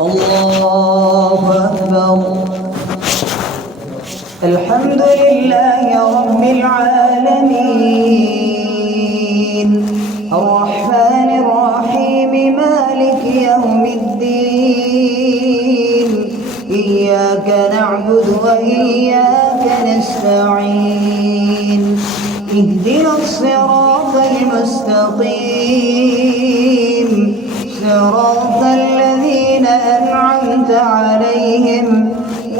الله أكبر. الحمد لله رب العالمين، الرحمن الرحيم، مالك يوم الدين. إياك نعبد وإياك نستعين، اهدنا الصراط المستقيم، صراط الذين أنعمت عليهم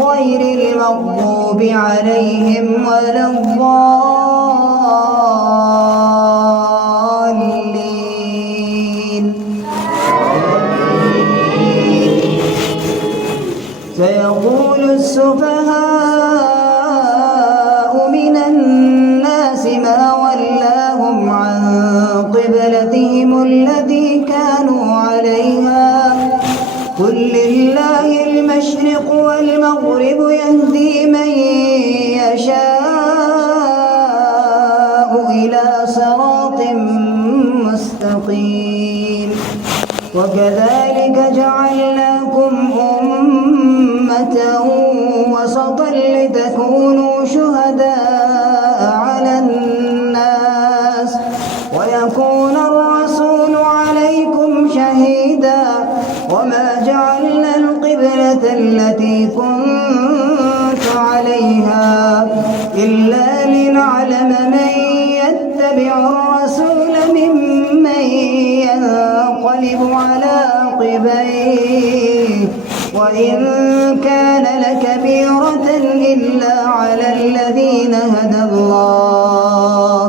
غير المغضوب عليهم ولا الضالين. سيقول السفهاء من الناس ما ولاهم عن قبلتهم التي كانوا عليها، قل لله المشرق والمغرب، يهدي من يشاء إلى صراط مستقيم. وكذلك جعلناكم أمة وسطا لتكونوا شهداء على الناس ويكون الرسول عليكم شهيدا. وما جعلنا القبلة التي كنت عليها إلا لنعلم من يتبع الرسول ممن ينقلب على عقبيه، وإن كان لكبيرة إلا على الذين هدى الله.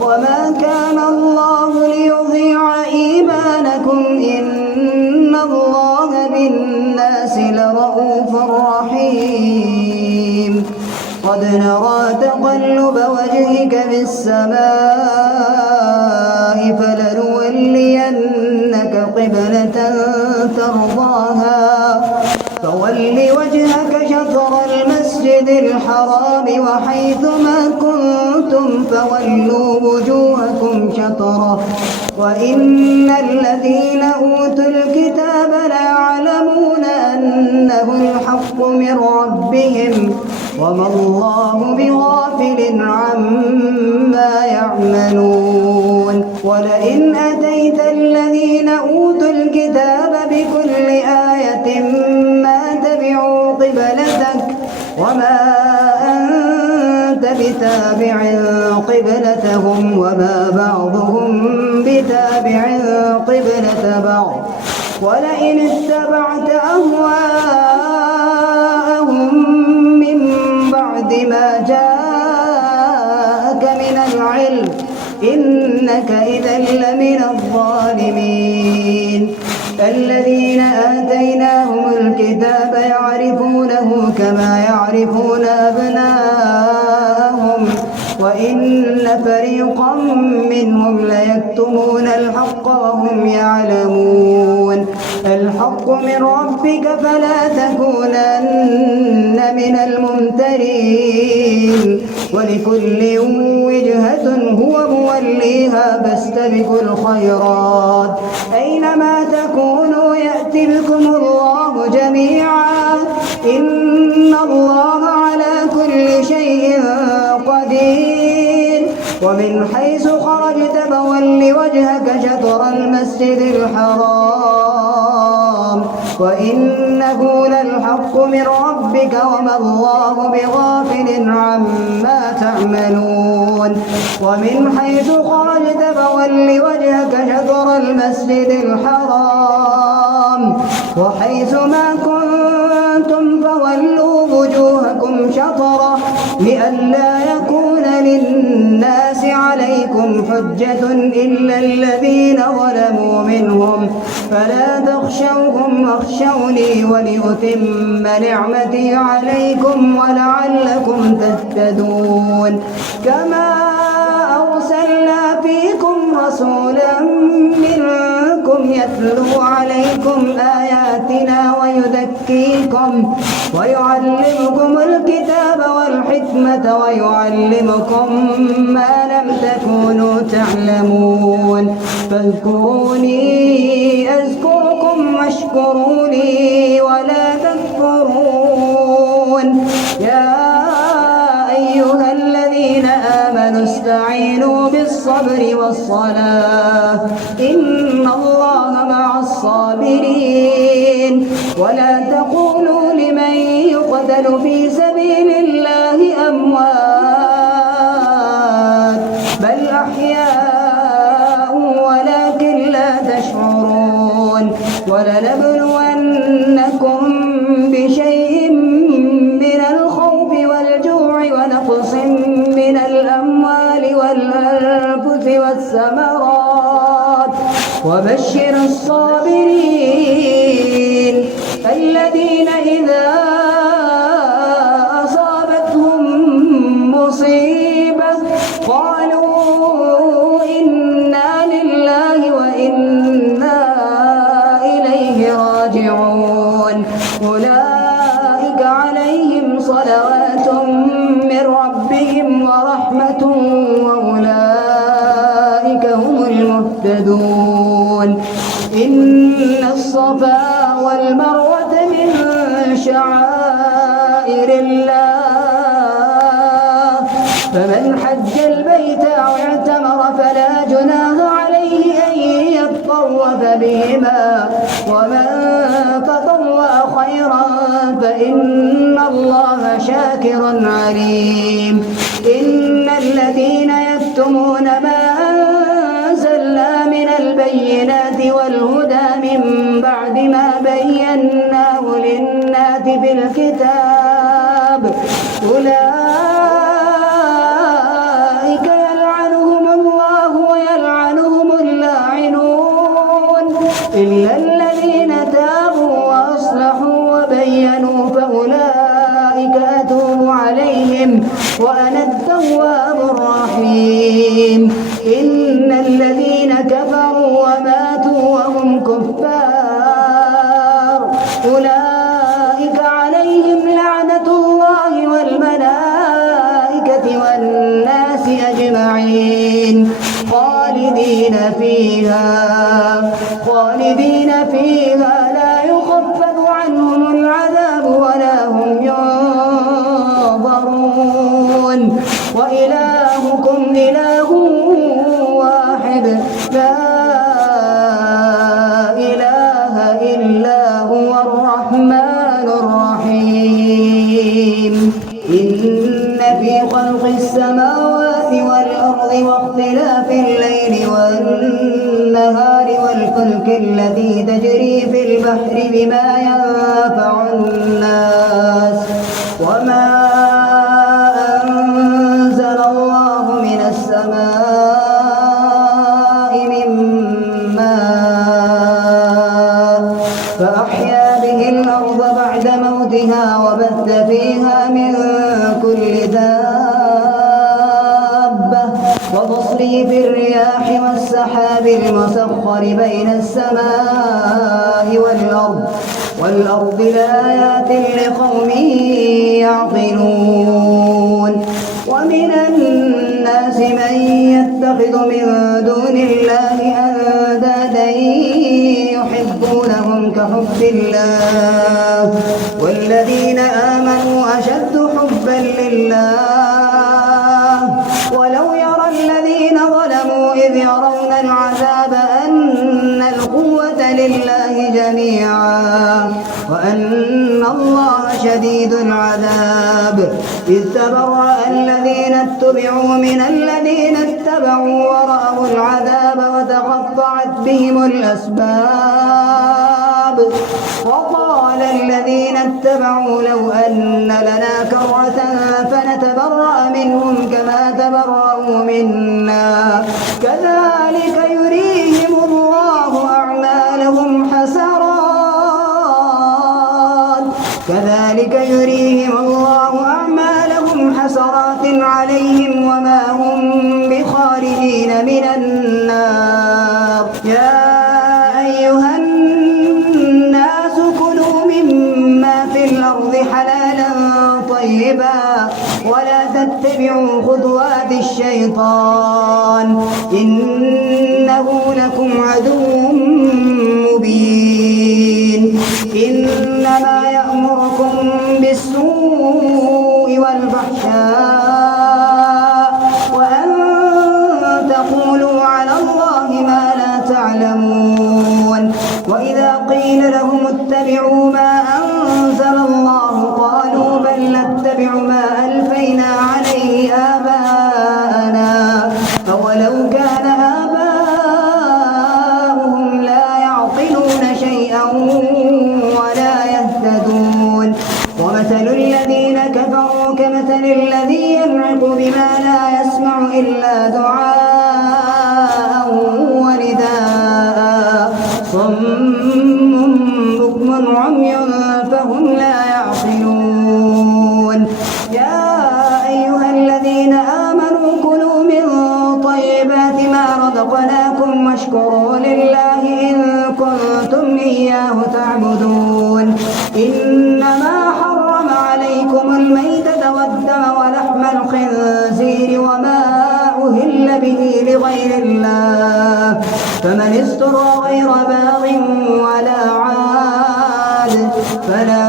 وما كان الله ليضيع إيمانكم، إن الله بالناس لرءوف رحيم. قد نرى تقلب وجهك في السماء، فلنولينك قبلة ترضاها، فول وجهك شطر المسجد الحرام، وحيث ما كنتم فولوا وجوهكم شطره. وإن الذين أوتوا الكتاب ليعلمون أنه الحق من ربهم، وما الله بغافل عما يعملون. ولئن أتيت الذين أوتوا الكتاب بكل آية ما تبعوا قبلتك، وما أنت بتابع قبلتهم، وما بعضهم بتابع قبلة بعض. ولئن اتبعت أهواءهم من بعد ما جاءك من العلم، إنك إذا لمن الظالمين. الذين آتيناهم الكتاب يعرفونه كما يعرفون أبناءهم، وإن فريقا منهم ليكتمون الحق وهم يعلمون. الحق من ربك فلا تكونن من الممترين. ولكل وجهة هو موليها، فاستبقوا الخيرات، أينما تكونوا يأتي بكم الله جميعا، إن الله على كل شيء قدير. ومن حيث خرجت فول وجهك شطر المسجد الحرام، وإنه للحق من ربك، وما الله بغافل عما تعملون. ومن حيث خرجت فول وجهك شطر المسجد الحرام، وحيث ما كنتم فولوا وجوهكم شطره، لئلا يكون للناس عليكم حجة إلا الذين ظلموا منهم، فلا تخشوهم واخشوني ولأتم نعمتي عليكم ولعلكم تهتدون. كما أرسلنا فيكم رسولا منكم رسولكم يتلو عليكم آياتنا ويزكيكم ويعلمكم الكتاب والحكمة ويعلمكم ما لم تكونوا تعلمون فاذكروني أذكركم واشكروا لي ولا تكفرون. يا أيها الذين آمنوا استعينوا بالصبر والصلاة إن الله مع الصابرين. ولا تقولوا لمن يقتل في سبيل الله أموات بل أحياء ولكن لا تشعرون. ولنبلونكم بشيء من الخوف والجوع ونقص من الأموال والأنفس والثمرات وبشر الصابرين الذين إذا أصابتهم مصيبة قالوا إنا لله وإنا إليه راجعون. أولئك عليهم صلوات من ربهم ورحمة وأولئك هم المهتدون. إن الصفا والمروة من شعائر الله فمن حج البيت أو اعتمر فلا جناح عليه أن يطوف بهما ومن تطوع خيرا فإن الله شاكر عليم. إن الذين يكتمون ما أنزلنا من البينات والهدى من بعد ما بيناه للناس في الكتاب أولئك يلعنهم الله ويلعنهم اللاعنون إلا الذين تابوا وأصلحوا وبينوا فأولئك أتوب عليهم وأنا التواب الرحيم. إن الذين كفروا وماتوا وهم كفار أولئك عليهم لعنة الله والملائكة والناس أجمعين خالدين فيها لا يخفف عنهم العذاب ولا هم ينظرون. وإلهكم إله واحد لا إله إلا هو الرحمن الرحيم. إن في خلق السماوات والأرض واختلاف الليل والنهار والفلك التي تجري في البحر بما ينفع الناس وما أنزل الله من السماء من ماء فأحيا به الأرض بعد موتها وبث فيها من كل دابة وتصريف الرياح والسحاب المسخر بين السماء والأرض لآيات لقوم يعقلون. ومن الناس من يتخذ من دون الله أندادا يحبونهم كحب الله والذين آمنوا أشد حبا لله ولو يرى الذين ظلموا إذ يرون العذاب أن القوة لله جميعا وأن الله شديد العذاب. إذ تبرأ الذين اتبعوا من الذين اتبعوا ورأوا العذاب وتقطعت بهم الأسباب. وقال الذين اتبعوا لو أن لنا كرة فنتبرأ منهم كما تبرأوا منا كذلك يريهم الله أعمالهم حسرات عليهم وما هم بخارجين من النار. يا تتبعوا خطوات الشيطان إنه لكم عدو مبين إنما يأمركم بالسوء والفحشاء وأن تقولوا على الله ما لا تعلمون وإذا قيل لهم اتبعوا ما أنزل الله قالوا بل نتبع ما ألفينا عليه آباءنا أولو كان آباؤهم لا يعقلون شيئا ولا يهتدون ومثل الذين كفروا كمثل الذي ينعق بما لا يسمع إلا دعاء ونداء صم بكم عمي فهم لا يعقلون يا أيها الذين آمنوا كلوا من طيبات ما رزقناكم واشكروا لله إن كنتم إياه تعبدون إنما حرم عليكم الميتة والدم ولحم الخنزير وما أهل به لغير الله فمن استر غير باغ ولا عاد فلا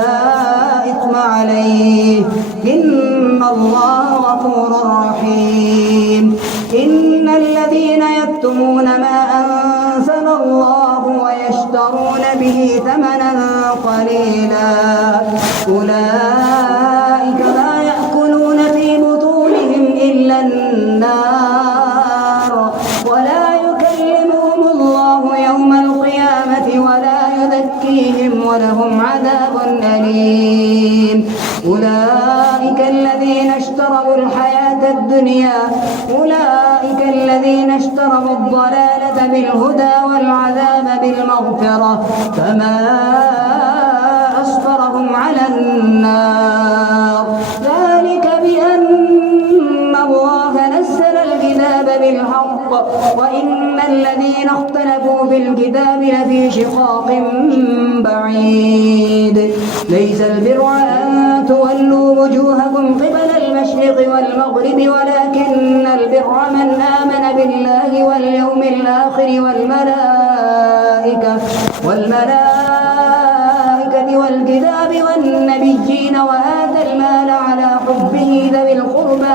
إثم عليه إن الله غفور رحيم إن الذين يكتمون ما أنزل الله ويشترون به ثمنا قليلا أولئك لا يأكلون في بطونهم إلا النار ولا يكلمهم الله يوم القيامة ولا يزكيهم ولهم عذاب أليم أولئك الذين اشتروا الحياة الدنيا أولئك الذين اشتروا الضلالة بالهدى والعذاب بالمغفرة فما أصبرهم على النار ذلك بأن الله نزل الكتاب بالحق وإن الذين اختلفوا في الكتاب لفي شقاق بعيد ليس البر أن تولوا وجوهكم قبل المشرق والمغرب ولكن البر من آمن بالله واليوم الآخر والملائكة والكتاب والنبيين وآتى المال على حبه ذوي القربى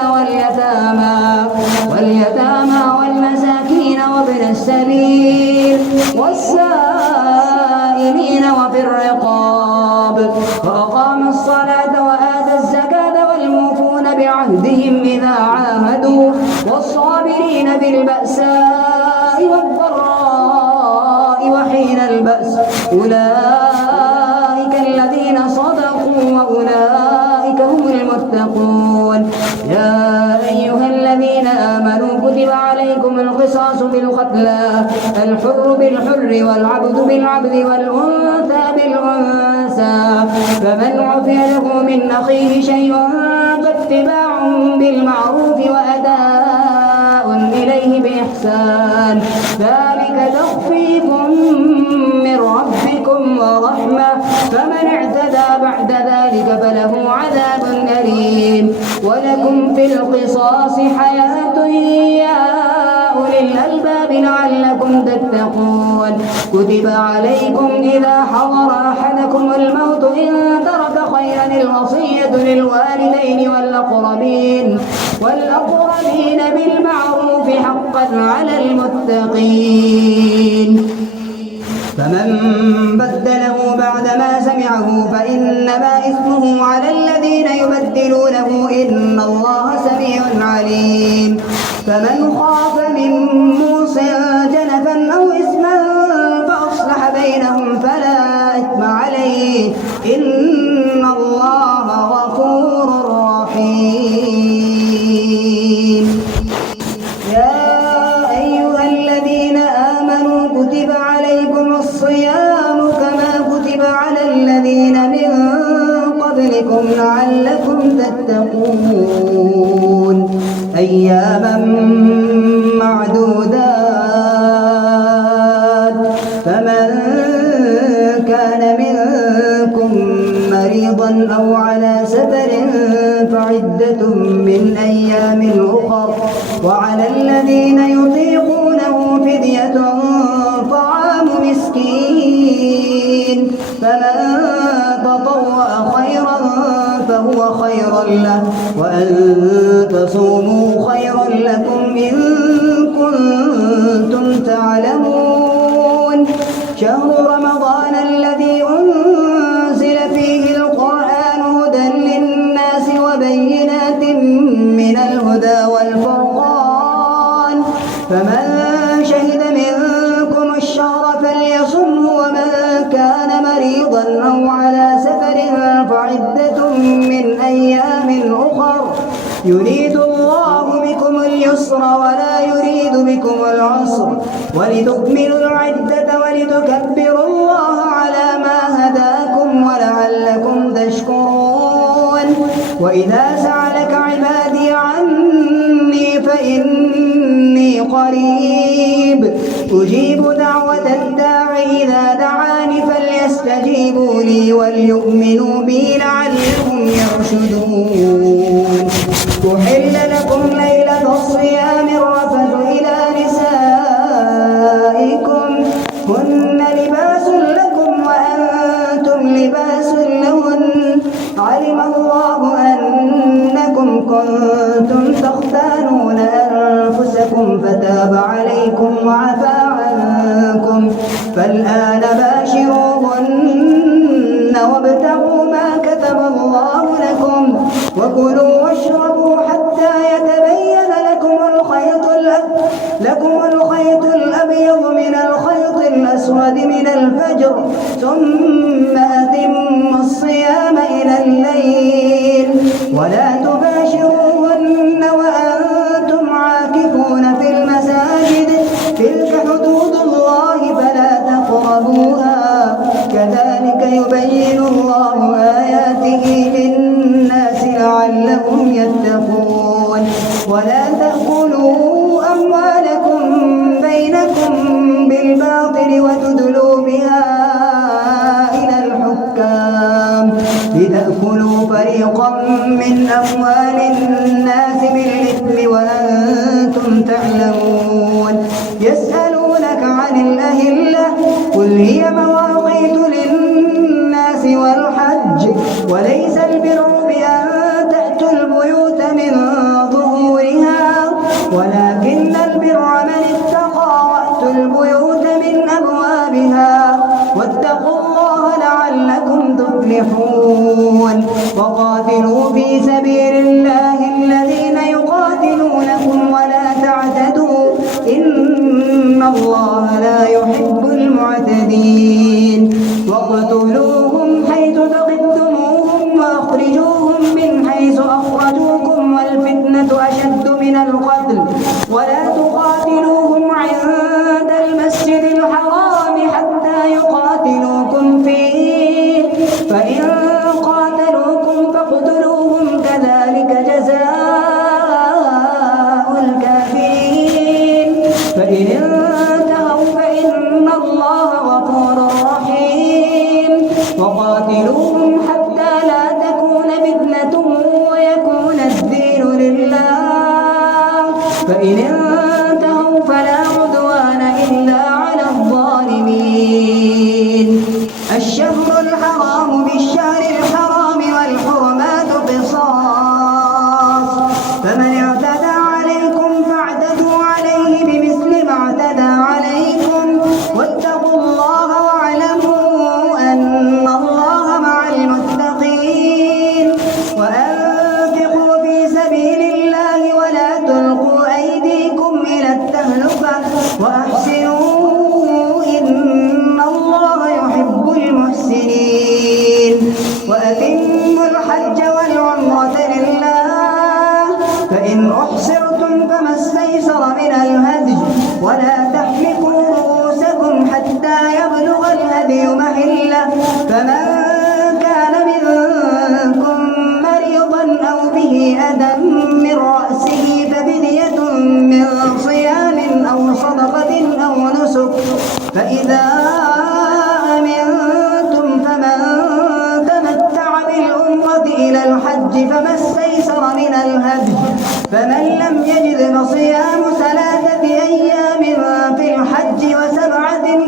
واليتامى والمساكين وابن السبيل والسائلين وفي الرقاب وأقام الصلاة وآتى الزكاة والموفون بعهدهم إذا عاهدوا والصابرين بالبأساء والضراء وحين البأس أولئك الذين صدقوا وأولئك هم المتقون يا أيها الذين آمنوا كتب عليكم القصاص في القتلى الحر بالحر والعبد بالعبد والأنثى بالأنثى فمن عفي له من أخيه شيء فاتباع بالمعروف وأداء إليه بإحسان ذلك تخفيف من ربكم ورحمة فمن اعتدى بعد ذلك فله عذاب أليم ولكم في القصاص حياة يا أولي الألباب لعلكم تتقون كتب عليكم إذا حضر أحدكم الموت إن ترك خيرا الوصية للوالدين والأقربين بالمعروف حقا على المتقين فمن بدله بعدما سمعه فإنما إثمه على الذين يبدلونه إن الله سميع عليم فمن خاف من موص جنفا أو إثما فأصلح بينهم فلا إثم عليه إن الله غفور رحيم يا أيها الذين آمنوا كتب عليكم الصيام كما كتب على الذين من قبلكم لعلكم تتقون أياما معدودات فمن كان منكم مريضا مريضا أو على سفر فعدة من أيام أخر، وعلى الذين يطيقونه فدية طعام مسكين، فمن تطوع خيرا فهو خيرا له، وأن تصوموا خيرا لكم إن كنتم تعلمون. شهر رمضان الذي أنزل فيه القرآن هدى للناس وبينات من الهدى والفرقان، فمن شهد منكم الشهر فليصمه، ومن كان مريضا أو على سفر فعدة من أيام أخر، يريد الله بكم اليسر ولا يريد بكم العسر، ولتكملوا العدة ولتكبروا الله على ما هداكم ولعلكم تشكرون. وإذا سألك عبادي عني فإني قريب أجيب دعوة الداع إذا دعاني، فليستجيبوا لي وليؤمنوا بي لعلهم يرشدون. أحل لكم ليلة الصيام الرفث إلى نسائكم هن لباس لكم وأنتم لباس لهن، علم الله أنكم كنتم تختانون أنفسكم فتاب عليكم وعفى عنكم، فالآن باشروهن وابتغوا ما كتب الله لكم، وكلوا واشربوا حتى يتبين لكم الخيط الأبيض من الخيط الأسود من الفجر، ثم أتموا الصيام إلى الليل، ولا تباشروهن وأنتم عاكفون في المساجد، تلك حدود الله فلا تقربوها، كذلك يبين الله آياته للناس لعلهم يتقون. ولا تأكلوا أموالكم بينكم بالباطل وتدلوا بها إلى الحكام لتأكلوا فريقا من أموال الناس بالإثم وأنتم تعلمون. يسألونك عن الأهلة قل هي مواقيت للناس والحج، وليس البر بأن تأتوا البيوت من ظهورها، ولكن البر من اتقى وأتوا البيوت من أبوابها، واتقوا الله لعلكم تفلحون. وقاتلوا في سبيل الله الذين يقاتلونكم ولا تعتدوا إن الله لا يحب المعتدين. واقتلوهم حيث ثقفتموهم وأخرجوهم من حيث أخرجوكم والفتنة أشد من القتل، ولا تقاتلوهم عند المسجد الحرام حتى يقاتلوكم فيه، فإن قاتلوكم فاقتلوهم، كذلك جزاء الكافرين. فإن انتهوا فإن الله غفور رحيم. وقاتلوهم حتى لا تكون فتنة ويكون الدين لله، فإن انتهوا فلا عدوان إلا على الظالمين. الشهر الحرام بالشهر الحرام والحرمات قصاص، فمن اعتدى عليكم فاعتدوا عليه بمثل ما اعتدى عليكم، واتقوا الله واعلموا أن الله مع المتقين. وأنفقوا في سبيل الله ولا تلقوا أيديكم إلى التهلكة وأحسنوا إن الله يحب المحسنين. وأتموا الحج والعمرة لله، فإن أحصرتم فما استيسر من الهدي، ولا تحلقوا رؤوسكم حتى يبلغ الهدي محله، فمن كان منكم مريضا أو به أذى من رأسه ففدية من صيام أو صدقة أو نسك، فإذا أمنتم فمن تمتع فما استيسر من الهدي، فمن لم يجد فصيام 3 أيام في الحج و7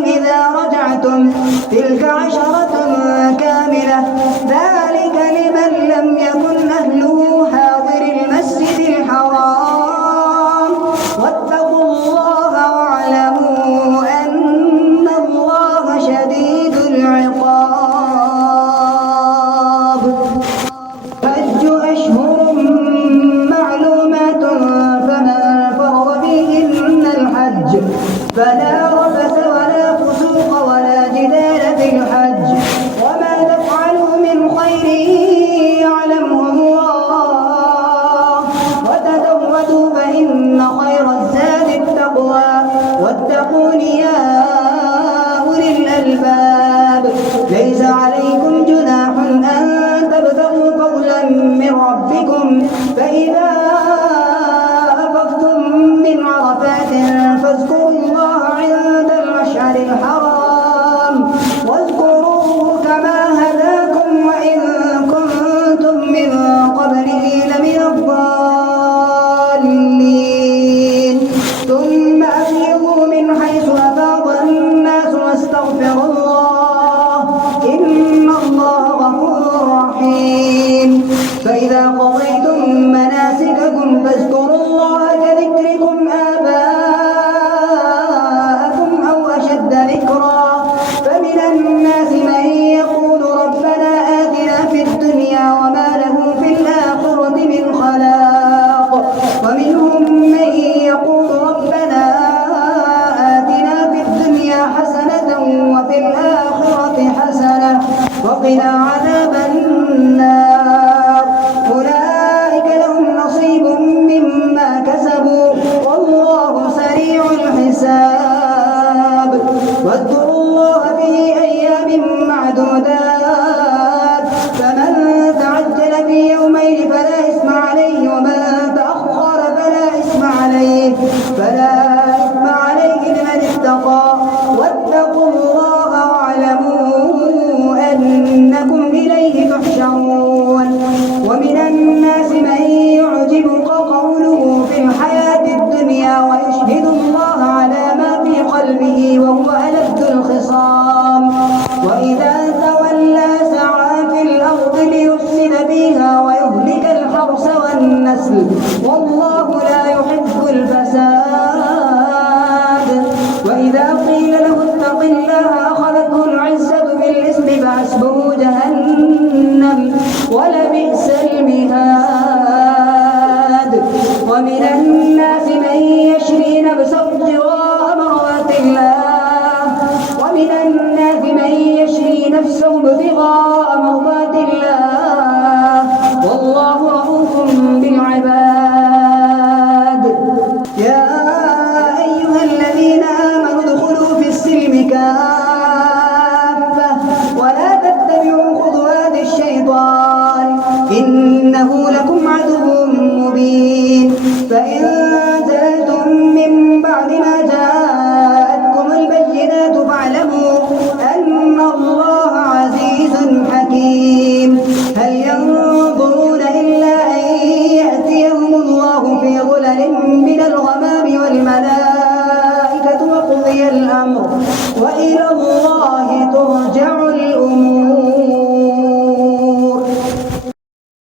إذا رجعتم، تلك 10 كاملة، ذلك لمن لم يكن أهله حاضر المسجد الحرام. واتقوا الله واعلموا أن الله شديد العقاب. الحج أشهر معلومات، فمن فرض فيهن الحج فلا رفث ولا فسوق ولا جدال في الحج، وما تفعلوا من خير يعلمه الله، وتزودوا فإن خير الزاد التقوى، واتقون يا أولي الألباب. ليس عليكم جناح أن تبتغوا فضلا من ربكم، فإذا أفضتم من عرفات فاذكروا الله عند المشعر الحرام، واذكروه كما هداكم وإن كنتم من قبله لمن الضالين. ثم أفيضوا من حيث أفاض الناس واستغفروا الله، إن الله غفور رحيم. فإذا قضيتم مناسككم فاذكروا الله كذكركم آباءكم أو أشد ذكرا. فمن الناس من يقول ربنا آتنا في الدنيا وما له في الآخرة من خلاق، ومنهم من يقول ربنا آتنا في الدنيا حسنة وفي الآخرة حسنة وقنا عذاب النار. أولئك لهم نصيب مما كسبوا والله سريع الحساب. واذكروا الله في أيام معدودات، فمن تعجل في يومين فلا إثم عليه، ومن تأخر فلا إثم عليه لمن اتقى. واتقوا الله واعلموا أنكم إليه تحشرون. ومن الناس من يعجبك قوله في الحياة الدنيا ويشهد الله على ما في قلبه وهو ألد الخصام، وإذا تولى سعى في الأرض ليفسد فيها ويهلك الحرث والنسل، والله لا يحب الفساد. وإذا قيل له اتق الله أخذته العزة بالإثم فحسبه جهنم ولبئس المهاد. ومن الناس من يشري نفسه ابتغاء مرضات الله، ومن الناس من يشري نفسه ابتغاء مرضات الله، والله رؤوف بالعباد. يا أيها الذين آمنوا ادخلوا في السلم كافة ولا تتبعوا خطوات الشيطان إنه لكم عدو مبين. فإن